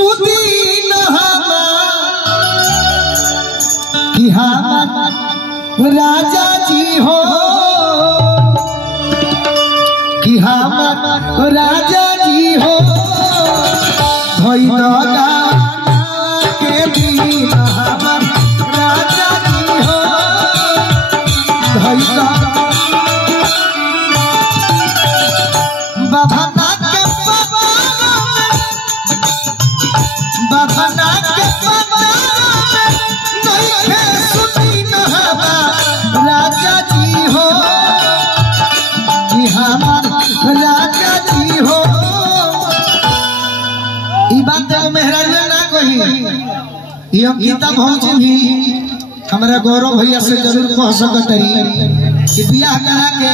सुदीन कि हम राजा जी हो कि हम राजा जी हो के दिन हम राजा जी हो बभना के बभना के सुदीन राजा जी हो कि हम राजा जी हो। ई बात मेहरानिया ना कही ये हम गीता भौजी भी हमारा गौरव भैया से जरूर कह सकतरी कि बियाह करा के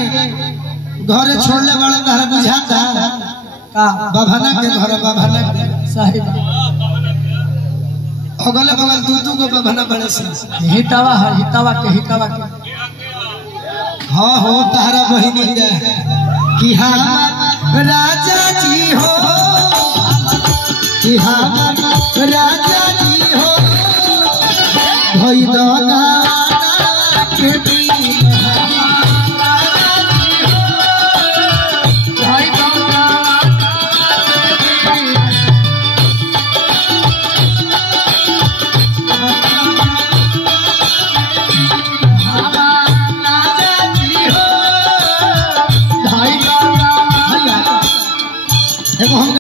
घरे छोड़ले बड़ा घर बुझाता का बभना के घर बभना के सही अगले बगल दू को बभना बड़े से हितावा है हितावा के हाँ हो तारा बहिनी दे कि हम राजा जी हो कि हम राजा जी हो भई दो के